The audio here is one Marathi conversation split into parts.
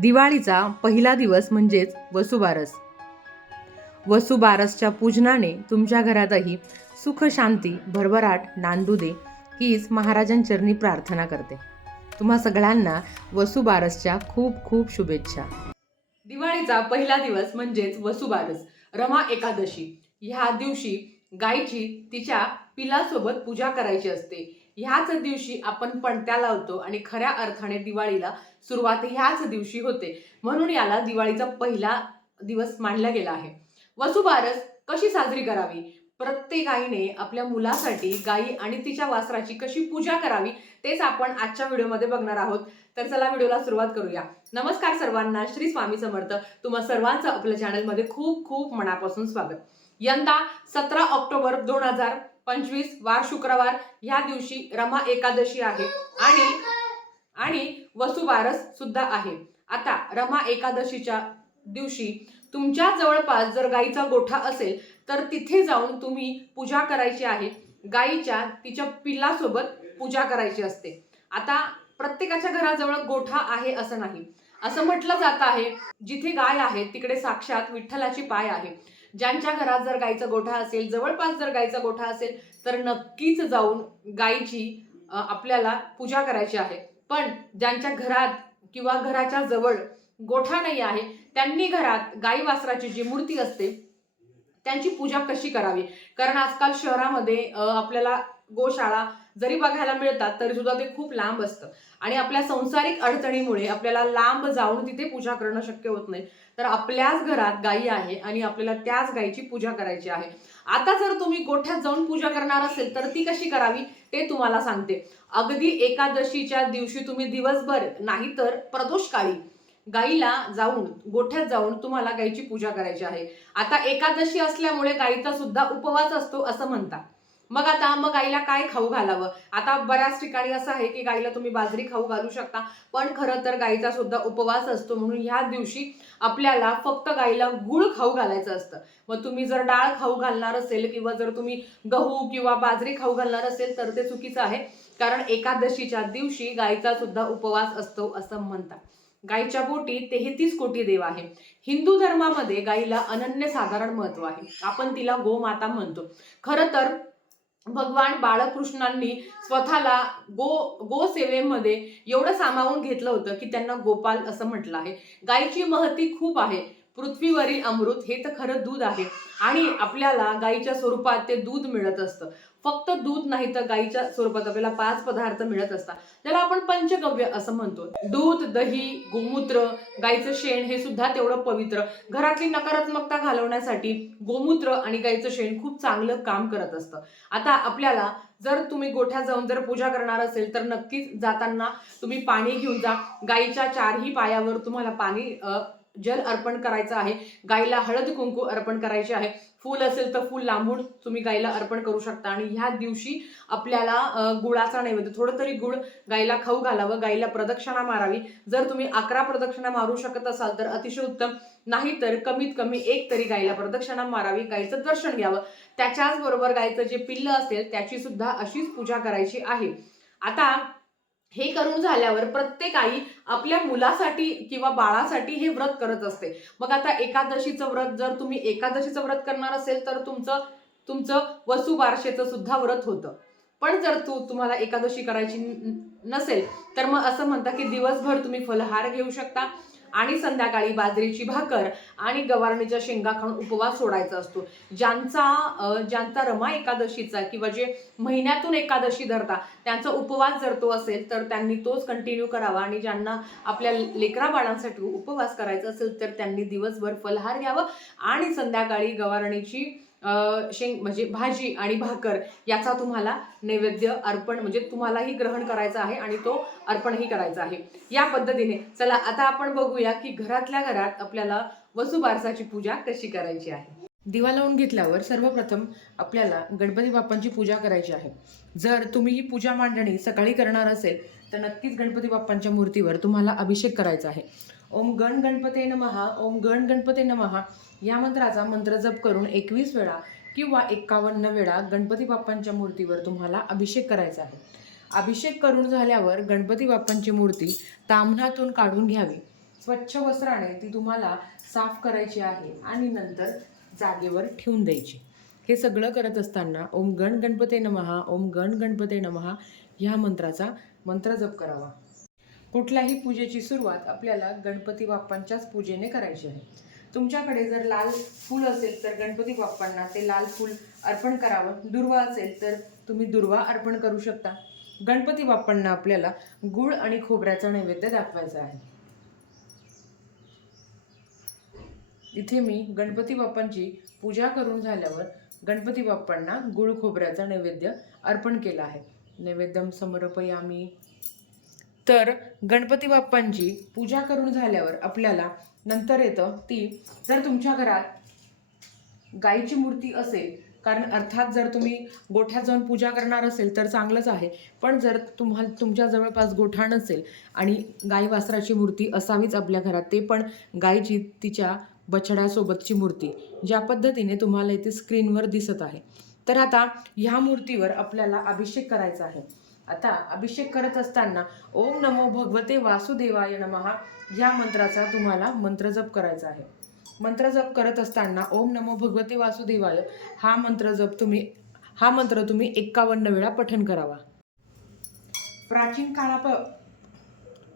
दिवाळीचा पहिला दिवस म्हणजेच वसुबारस वसुबारसच्या पूजनाने तुमच्या घरातही सुख शांती भरभराट नांदू दे हीच महाराजांचरणी प्रार्थना करते तुम्हा सगळ्यांना वसुबारसच्या खूप खूप शुभेच्छा दिवाळीचा पहिला दिवस म्हणजेच वसुबारस रमा एकादशी ह्या दिवशी गायची तिच्या पिलासोबत पूजा करायची असते ह्याच दिवशी आपण पणत्या लावतो आणि खऱ्या अर्थाने दिवाळीला सुरुवात ह्याच दिवशी होते म्हणून याला दिवाळीचा पहिला दिवस मानला गेला आहे वसुबारस कशी साजरी करावी प्रत्येक आईने आपल्या मुलासाठी गाई आणि तिच्या वासराची कशी पूजा करावी तेच आपण आजच्या व्हिडिओमध्ये बघणार आहोत तर चला व्हिडिओला सुरुवात करूया नमस्कार सर्वांना श्री स्वामी समर्थ तुम्हा सर्वांचं आपल्या चॅनलमध्ये खूप खूप मनापासून स्वागत यंदा सतरा ऑक्टोबर दोन हजार पंचवीस वार शुक्रवार ह्या दिवशी रमा एकादशी आहे आणि आणि वसुबारस सुद्धा आहे आता रमा एकादशीच्या दिवशी तुमच्या जवळपास जर गाईचा गोठा असेल तर तिथे जाऊन तुम्ही पूजा करायची आहे गाईच्या तिच्या पिल्लासोबत पूजा करायची असते आता प्रत्येकाच्या घराजवळ गोठा आहे असं नाही असं म्हटलं जात आहे जिथे गाय आहे तिकडे साक्षात विठ्ठलाची पाय आहे ज्यांच्या घरात जर गाईचा गोठा असेल जवळपास जर गाईचा गोठा असेल तर नक्कीच जाऊन गायीची आपल्याला पूजा करायची आहे पण ज्यांच्या घरात किंवा घराच्या जवळ गोठा नाही आहे त्यांनी घरात गाई वासराची जी मूर्ती असते त्यांची पूजा कशी करावी कारण आजकाल शहरामध्ये आपल्याला गोशाळा जरी बघायला मिळतात तरी सुद्धा ते खूप लांब असतं आणि आपल्या संसारिक अडचणीमुळे आपल्याला लांब जाऊन तिथे पूजा करणं शक्य होत नाही तर आपल्याच घरात गायी आहे आणि आपल्याला त्याच गायीची पूजा करायची आहे आता जर तुम्ही गोठ्यात जाऊन पूजा करणार असेल तर ती कशी करावी ते तुम्हाला सांगते अगदी एकादशीच्या दिवशी तुम्ही दिवसभर नाहीतर प्रदोष काळी गाईला जाऊन गोठ्यात जाऊन तुम्हाला गायीची पूजा करायची आहे आता एकादशी असल्यामुळे गायीचा सुद्धा उपवास असतो असं म्हणतात मग आता मग गाईला काय खाऊ घालावं आता बऱ्याच ठिकाणी असं आहे की गाईला तुम्ही बाजरी खाऊ घालू शकता पण खरं तर गाईचा सुद्धा उपवास असतो म्हणून ह्या दिवशी आपल्याला फक्त गाईला गुळ खाऊ घालायचं असतं मग तुम्ही जर डाळ खाऊ घालणार असेल किंवा जर तुम्ही गहू किंवा बाजरी खाऊ घालणार असेल तर ते चुकीचं आहे कारण एकादशीच्या दिवशी गायचा सुद्धा उपवास असतो असं म्हणतात गायच्या बोटी तेहतीस कोटी देव आहे हिंदू धर्मामध्ये गायीला अनन्य साधारण महत्व आहे आपण तिला गोमाता म्हणतो खरं तर भगवान बाळकृष्णांनी स्वतःला गो गोसेवेमध्ये एवढं सामावून घेतलं होतं की त्यांना गोपाल असं म्हटलं आहे गायीची महती खूप आहे पृथ्वीवरील अमृत हे तर खरं दूध आहे आणि आपल्याला गायीच्या स्वरूपात ते दूध मिळत असतं फक्त दूध नाही तर गाईच्या स्वरूपात आपल्याला पाच पदार्थ मिळत असतात त्याला आपण पंचगव्य असं म्हणतो दूध दही गोमूत्र गाईचं शेण हे सुद्धा तेवढं पवित्र घरातली नकारात्मकता घालवण्यासाठी गोमूत्र आणि गाईचं शेण खूप चांगलं काम करत असतं आता आपल्याला जर तुम्ही गोठ्या जाऊन जर पूजा करणार असेल तर नक्कीच जाताना तुम्ही पाणी घेऊन जा गाईच्या चारही पायावर तुम्हाला पाणी जल अर्पण करायचं आहे गायीला हळद कुंकू अर्पण करायचे आहे फूल असेल तर फूल लांबून तुम्ही गायीला अर्पण करू शकता आणि ह्या दिवशी आपल्याला गुळाचा नैवेद्य थोडं तरी गुळ गायीला खाऊ घालावं गायीला प्रदक्षिणा मारावी जर तुम्ही अकरा प्रदक्षिणा मारू शकत असाल तर अतिशय उत्तम नाही तर कमीत कमी एक तरी गायीला प्रदक्षिणा मारावी गायीचं दर्शन घ्यावं त्याच्याच बरोबर गायीचं जे पिल्ल असेल त्याची सुद्धा अशीच पूजा करायची आहे आता हे करून झाल्यावर प्रत्येक आई आपल्या मुलासाठी किंवा बाळासाठी हे व्रत करत असते मग आता एकादशीचं व्रत जर तुम्ही एकादशीचं व्रत करणार असेल तर तुमचं तुमचं वसुबारशेचं सुद्धा व्रत होतं पण जर तू तुम्हाला एकादशी करायची नसेल तर मग असं म्हणता की दिवसभर तुम्ही फलहार घेऊ शकता आणि संध्याकाळी बाजरीची भाकर आणि गवारणीच्या शेंगा खाऊन उपवास सोडायचा असतो ज्यांचा ज्यांचा रमा एकादशीचा किंवा जे महिन्यातून एकादशी धरता त्यांचा उपवास जर तो असेल तर त्यांनी तोच कंटिन्यू करावा आणि ज्यांना आपल्या लेकरा बाळांसाठी उपवास करायचा असेल तर त्यांनी दिवसभर फलहार घ्यावं आणि संध्याकाळी गवारणीची शेंग म्हणजे भाजी आणि भाकर याचा तुम्हाला नैवेद्य अर्पण म्हणजे तुम्हालाही ग्रहण करायचा आहे आणि तो अर्पणही करायचा आहे या पद्धतीने चला आता आपण बघूया की घरातल्या घरात आपल्याला वसुबारसाची पूजा कशी करायची आहे दिवा लावून घेतल्यावर सर्वप्रथम आपल्याला गणपती बाप्पांची पूजा करायची आहे जर तुम्ही ही पूजा मांडणी सकाळी करणार असेल तर नक्कीच गणपती बाप्पांच्या मूर्तीवर तुम्हाला अभिषेक करायचा आहे ओम गण गणपते नमहा ओम गण गणपते नमहा या मंत्राचा मंत्र जप करून एकवीस वेळा किंवा एक्कावन्न वेळा गणपती बाप्पांच्या मूर्तीवर तुम्हाला अभिषेक करायचा आहे अभिषेक करून झाल्यावर गणपती बाप्पांची मूर्ती तांबणातून काढून घ्यावी स्वच्छ वस्त्राने ती तुम्हाला साफ करायची आहे आणि नंतर जागेवर ठेवून द्यायची हे सगळं करत असताना ओम गण गणपते नमहा ओम गण गणपते नमहा ह्या मंत्राचा मंत्र जप करावा कुठल्याही पूजेची सुरुवात आपल्याला गणपती बाप्पांच्याच पूजेने करायची आहे तुमच्याकडे जर लाल फूल असेल तर गणपती बाप्पांना ते लाल फूल अर्पण करावं दुर्वा असेल तर तुम्ही दुर्वा अर्पण करू शकता गणपती बाप्पांना आपल्याला गुळ आणि खोबऱ्याचा नैवेद्य दाखवायचा आहे इथे मी गणपती बाप्पांची पूजा करून झाल्यावर गणपती बाप्पांना गुळ खोबऱ्याचा नैवेद्य अर्पण केला आहे नैवेद्यम समर्पयामी तर गणपती बाप्पांची पूजा करून झाल्यावर आपल्याला नंतर येतं ती जर तुमच्या घरात गायीची मूर्ती असेल कारण अर्थात जर तुम्ही गोठ्यात जाऊन पूजा करणार असेल तर चांगलंच आहे पण जर तुम्हा तुमच्या जवळपास गोठा नसेल आणि गाई वासराची मूर्ती असावीच आपल्या घरात ते पण गायीची तिच्या बछड्यासोबतची मूर्ती ज्या पद्धतीने तुम्हाला इथे स्क्रीनवर दिसत आहे तर आता ह्या मूर्तीवर आपल्याला अभिषेक करायचा आहे आता अभिषेक करत असताना ओम नमो भगवते वासुदेवाय नमहा या मंत्राचा तुम्हाला जप करायचा आहे मंत्र जप करत असताना ओम नमो भगवते वासुदेवाय हा मंत्र जप तुम्ही हा मंत्र तुम्ही एक्कावन्न वेळा पठण करावा प्राचीन काळाप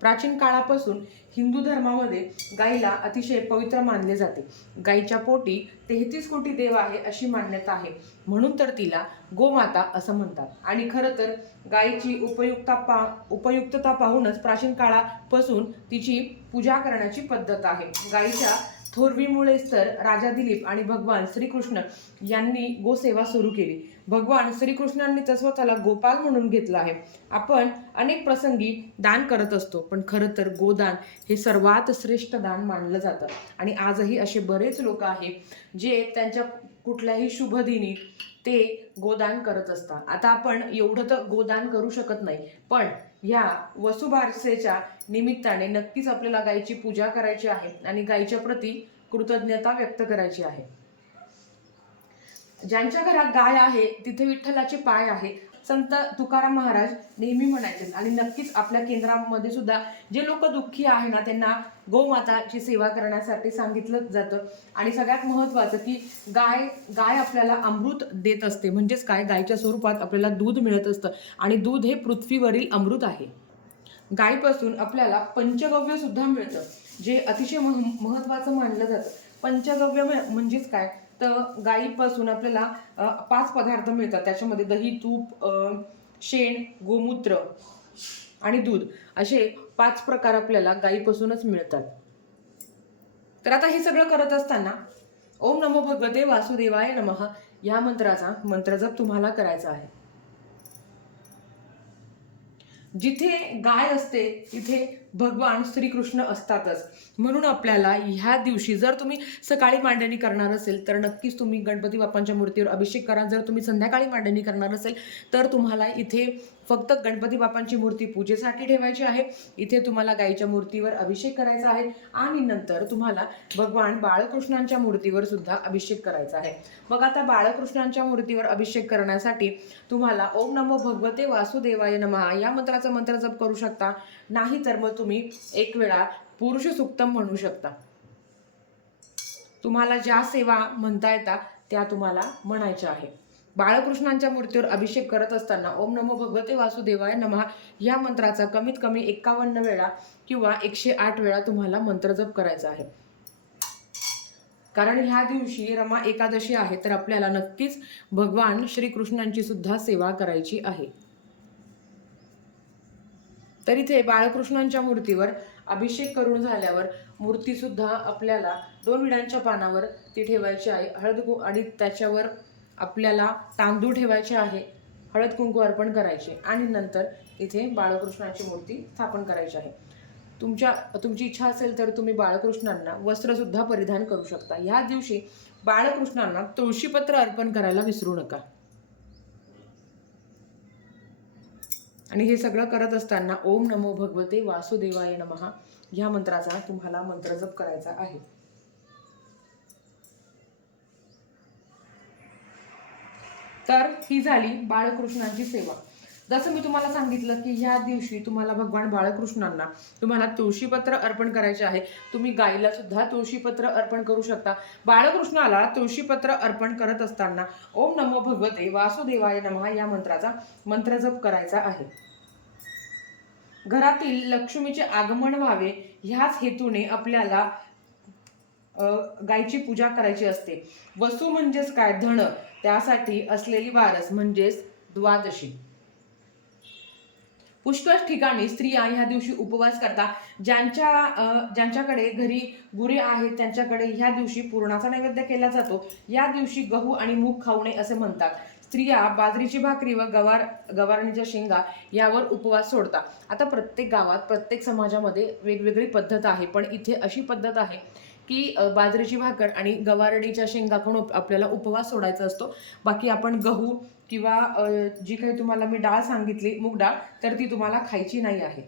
प्राचीन काळापासून हिंदू धर्मामध्ये गाईला अतिशय पवित्र मानले जाते गायीच्या पोटी तेहतीस कोटी देव आहे अशी मान्यता आहे म्हणून तर तिला गोमाता असं म्हणतात आणि खरं तर गायीची उपयुक्ता पा उपयुक्तता पाहूनच प्राचीन काळापासून तिची पूजा करण्याची पद्धत आहे गायीच्या थोरवीमुळेच तर राजा दिलीप आणि भगवान श्रीकृष्ण यांनी गोसेवा सुरू केली भगवान श्रीकृष्णांनी स्वतःला गोपाल म्हणून घेतलं आहे आपण अनेक प्रसंगी दान करत असतो पण खरं तर गोदान हे सर्वात श्रेष्ठ दान मानलं जातं आणि आजही असे बरेच लोक आहेत जे त्यांच्या कुठल्याही शुभदिनी ते गोदान करत असतात आता आपण एवढं तर गोदान करू शकत नाही पण ह्या वसुबारसेच्या निमित्ताने नक्कीच आपल्याला गायीची पूजा करायची आहे आणि गायीच्या प्रती कृतज्ञता व्यक्त करायची आहे ज्यांच्या घरात गाय आहे तिथे विठ्ठलाचे पाय आहे संत तुकाराम महाराज नेहमी म्हणायचे आणि नक्कीच आपल्या केंद्रामध्ये सुद्धा जे लोक दुःखी आहे ना त्यांना गोमाताची सेवा करण्यासाठी सांगितलं जातं आणि सगळ्यात महत्वाचं की गाय गाय आपल्याला अमृत देत असते म्हणजेच काय गायच्या स्वरूपात आपल्याला दूध मिळत असतं आणि दूध हे पृथ्वीवरील अमृत आहे गायीपासून आपल्याला पंचगव्य सुद्धा मिळतं जे अतिशय मह महत्त्वाचं मानलं जातं पंचगव्य म्हणजेच काय तर गाईपासून आपल्याला पाच पदार्थ मिळतात त्याच्यामध्ये दही तूप शेण गोमूत्र आणि दूध असे पाच प्रकार आपल्याला गाईपासूनच मिळतात तर आता हे सगळं करत असताना ओम नमो भगवते वासुदेवाय नमः या मंत्राचा मंत्र जप तुम्हाला करायचा आहे जिथे गाय असते तिथे भगवान श्रीकृष्ण असतातच म्हणून आपल्याला ह्या दिवशी जर तुम्ही सकाळी मांडणी करणार असेल तर नक्कीच तुम्ही गणपती बाप्पांच्या मूर्तीवर अभिषेक करा जर तुम्ही संध्याकाळी मांडणी करणार असेल तर तुम्हाला इथे फक्त गणपती बाप्पांची मूर्ती पूजेसाठी ठेवायची आहे इथे तुम्हाला गाईच्या मूर्तीवर अभिषेक करायचा आहे आणि नंतर तुम्हाला भगवान बाळकृष्णांच्या मूर्तीवर सुद्धा अभिषेक करायचा आहे मग आता बाळकृष्णांच्या मूर्तीवर अभिषेक करण्यासाठी तुम्हाला ओम नमो भगवते वासुदेवाय नमः या मंत्राचा मंत्र जप करू शकता नाही तर मग तुम्ही एक वेळा पुरुष सुक्तम म्हणू शकता तुम्हाला ज्या सेवा म्हणता येतात त्या तुम्हाला म्हणायच्या आहे बाळकृष्णांच्या मूर्तीवर अभिषेक करत असताना ओम नमो भगवते वासुदेवाय नमः या मंत्राचा कमीत कमी एकावन्न वेळा किंवा एकशे आठ वेळा तुम्हाला मंत्र जप करायचा आहे कारण ह्या दिवशी रमा एकादशी आहे तर आपल्याला नक्कीच भगवान श्रीकृष्णांची सुद्धा सेवा करायची आहे तर इथे बाळकृष्णांच्या मूर्तीवर अभिषेक करून झाल्यावर मूर्तीसुद्धा आपल्याला दोन विडांच्या पानावर ती ठेवायची आहे हळद कु आणि त्याच्यावर आपल्याला तांदूळ ठेवायचे आहे हळद कुंकू अर्पण करायचे आणि नंतर इथे बाळकृष्णाची मूर्ती स्थापन करायची आहे तुमच्या तुमची इच्छा असेल तर तुम्ही बाळकृष्णांना वस्त्रसुद्धा परिधान करू शकता ह्या दिवशी बाळकृष्णांना तुळशीपत्र अर्पण करायला विसरू नका आणि हे सगळं करत असताना ओम नमो भगवते वासुदेवाय नमहा ह्या मंत्राचा तुम्हाला मंत्र जप करायचा आहे तर ही झाली बाळकृष्णांची सेवा जसं मी तुम्हाला सांगितलं की ह्या दिवशी तुम्हाला भगवान बाळकृष्णांना तुम्हाला तुळशीपत्र अर्पण करायचे आहे तुम्ही गाईला सुद्धा तुळशीपत्र अर्पण करू शकता बाळकृष्णाला तुळशीपत्र अर्पण करत असताना ओम नमो भगवते वासुदेवाय नमः या मंत्राचा मंत्र जप करायचा आहे घरातील लक्ष्मीचे आगमन व्हावे ह्याच हेतूने आपल्याला गायची पूजा करायची असते वसू म्हणजेच काय धन त्यासाठी असलेली वारस म्हणजेच द्वादशी पुष्कळ ठिकाणी स्त्रिया ह्या दिवशी उपवास करतात ज्यांच्या ज्यांच्याकडे घरी गुरे आहेत त्यांच्याकडे ह्या दिवशी पुरणाचा नैवेद्य केला जातो या दिवशी गहू आणि मूग खाऊ नये असे म्हणतात स्त्रिया बाजरीची भाकरी व गवार गवारणीच्या शेंगा यावर उपवास सोडतात आता प्रत्येक गावात प्रत्येक समाजामध्ये वेगवेगळी पद्धत आहे पण इथे अशी पद्धत आहे की बाजरीची भाकर आणि गवारडीच्या शेंगा पण आपल्याला उपवास सोडायचा असतो बाकी आपण गहू किंवा जी काही तुम्हाला मी डाळ सांगितली मूग डाळ तर ती तुम्हाला खायची नाही आहे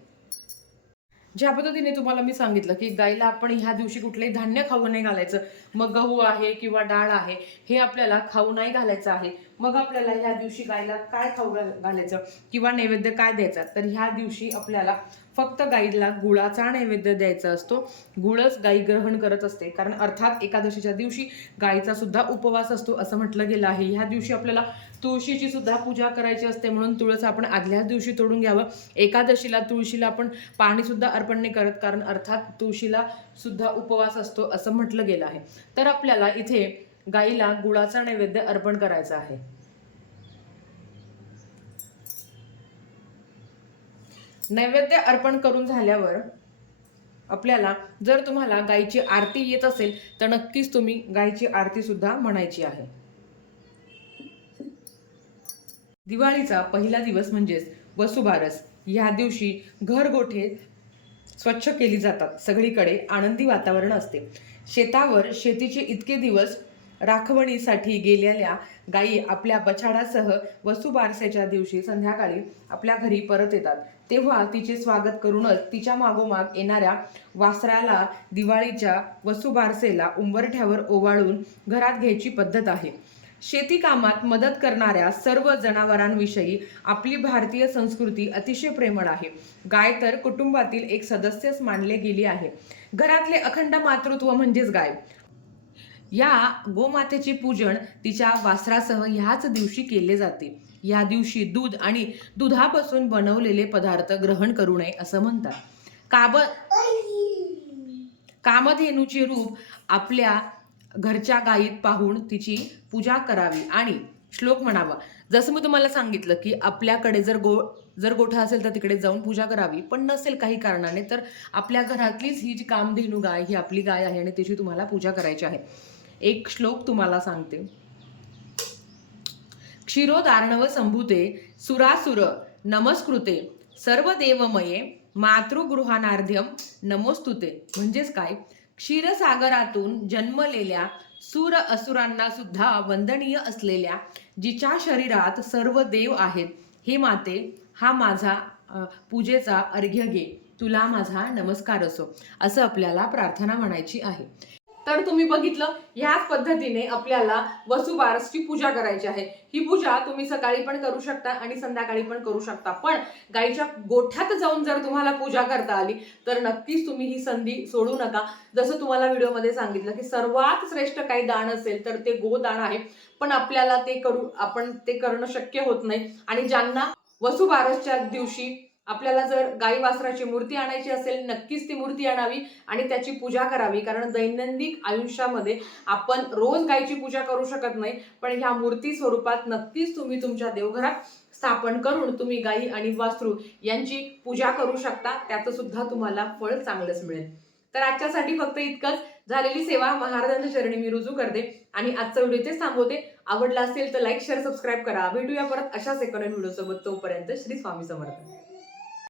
ज्या पद्धतीने तुम्हाला मी सांगितलं की गाईला आपण ह्या दिवशी कुठलंही धान्य खाऊ नाही घालायचं मग गहू आहे किंवा डाळ आहे हे आपल्याला खाऊ नाही घालायचं आहे मग आपल्याला ह्या दिवशी गायला काय खाऊ घालायचं किंवा नैवेद्य काय द्यायचा तर ह्या दिवशी आपल्याला फक्त गाईला गुळाचा नैवेद्य द्यायचा असतो गुळच गाई ग्रहण करत असते कारण अर्थात एकादशीच्या दिवशी गायीचा सुद्धा उपवास असतो असं म्हटलं गेलं आहे ह्या दिवशी आपल्याला तुळशीची सुद्धा पूजा करायची असते म्हणून तुळस आपण आदल्याच दिवशी तोडून घ्यावं एकादशीला तुळशीला आपण पाणीसुद्धा अर्पण नाही करत कारण अर्थात तुळशीला सुद्धा उपवास असतो असं म्हटलं गेलं आहे तर आपल्याला इथे गाईला गुळाचा नैवेद्य अर्पण करायचा आहे नैवेद्य अर्पण करून झाल्यावर आपल्याला जर तुम्हाला गायीची आरती येत असेल तर नक्कीच तुम्ही गायीची आरती सुद्धा म्हणायची आहे दिवाळीचा पहिला दिवस म्हणजेच वसुबारस ह्या दिवशी घरगोठे स्वच्छ केली जातात सगळीकडे आनंदी वातावरण असते शेतावर शेतीचे इतके दिवस राखवणीसाठी गेलेल्या गायी आपल्या बछाडासह वसुबारसेच्या दिवशी संध्याकाळी आपल्या घरी परत येतात तेव्हा तिचे स्वागत करूनच तिच्या मागोमाग येणाऱ्या वासराला दिवाळीच्या वसुबारसेला उंबरठ्यावर ओवाळून घरात घ्यायची पद्धत आहे शेती कामात मदत करणाऱ्या सर्व जनावरांविषयी आपली भारतीय संस्कृती अतिशय प्रेमळ आहे गाय तर कुटुंबातील एक सदस्यच मानले गेली आहे घरातले अखंड मातृत्व म्हणजेच गाय या गोमातेचे पूजन तिच्या वासरासह ह्याच दिवशी केले जाते या दिवशी दूध आणि दुधापासून बनवलेले पदार्थ ग्रहण करू नये असं म्हणतात काब कामधेनूचे रूप आपल्या घरच्या गायीत पाहून तिची पूजा करावी आणि श्लोक म्हणावा जसं मी तुम्हाला सांगितलं की आपल्याकडे जर गो जर गोठा असेल तर तिकडे जाऊन पूजा करावी पण नसेल काही कारणाने तर आपल्या घरातलीच ही जी कामधेनू गाय ही आपली गाय आहे आणि तिची तुम्हाला पूजा करायची आहे एक श्लोक तुम्हाला सांगते दारणव संभूते सुरासुर नमस्कृते सर्व देवमये मातृगृहानार्ध्यम नमोस्तुते म्हणजेच काय क्षीरसागरातून जन्मलेल्या सुर असुरांना सुद्धा वंदनीय असलेल्या जिच्या शरीरात सर्व देव आहेत हे माते हा माझा पूजेचा अर्घ्य घे तुला माझा नमस्कार असो असं आपल्याला प्रार्थना म्हणायची आहे तर तुम्ही बघितलं ह्याच पद्धतीने आपल्याला वसुबारसची पूजा करायची आहे ही पूजा तुम्ही सकाळी पण करू शकता आणि संध्याकाळी पण करू शकता पण गाईच्या गोठ्यात जाऊन जर तुम्हाला पूजा करता आली तर नक्कीच तुम्ही ही संधी सोडू नका जसं तुम्हाला व्हिडिओमध्ये सांगितलं की सर्वात श्रेष्ठ काही दान असेल तर ते गोदान आहे पण आपल्याला ते करू आपण ते करणं शक्य होत नाही आणि ज्यांना वसुबारसच्या दिवशी आपल्याला जर गाई वासराची मूर्ती आणायची असेल नक्कीच ती मूर्ती आणावी आणि त्याची पूजा करावी कारण दैनंदिन आयुष्यामध्ये आपण रोज गायीची पूजा करू शकत नाही पण ह्या मूर्ती स्वरूपात नक्कीच तुम्ही तुमच्या देवघरात स्थापन करून तुम्ही गाई आणि वासरू यांची पूजा करू शकता त्याचं सुद्धा तुम्हाला फळ चांगलंच मिळेल तर आजच्यासाठी फक्त इतकंच झालेली सेवा महाराजांच्या चरणी मी रुजू करते आणि आजचा व्हिडिओ ते सांगवते आवडला असेल तर लाईक शेअर सबस्क्राईब करा भेटूया परत अशाच एकोणीस व्हिडिओसोबत तोपर्यंत श्री स्वामी समर्थ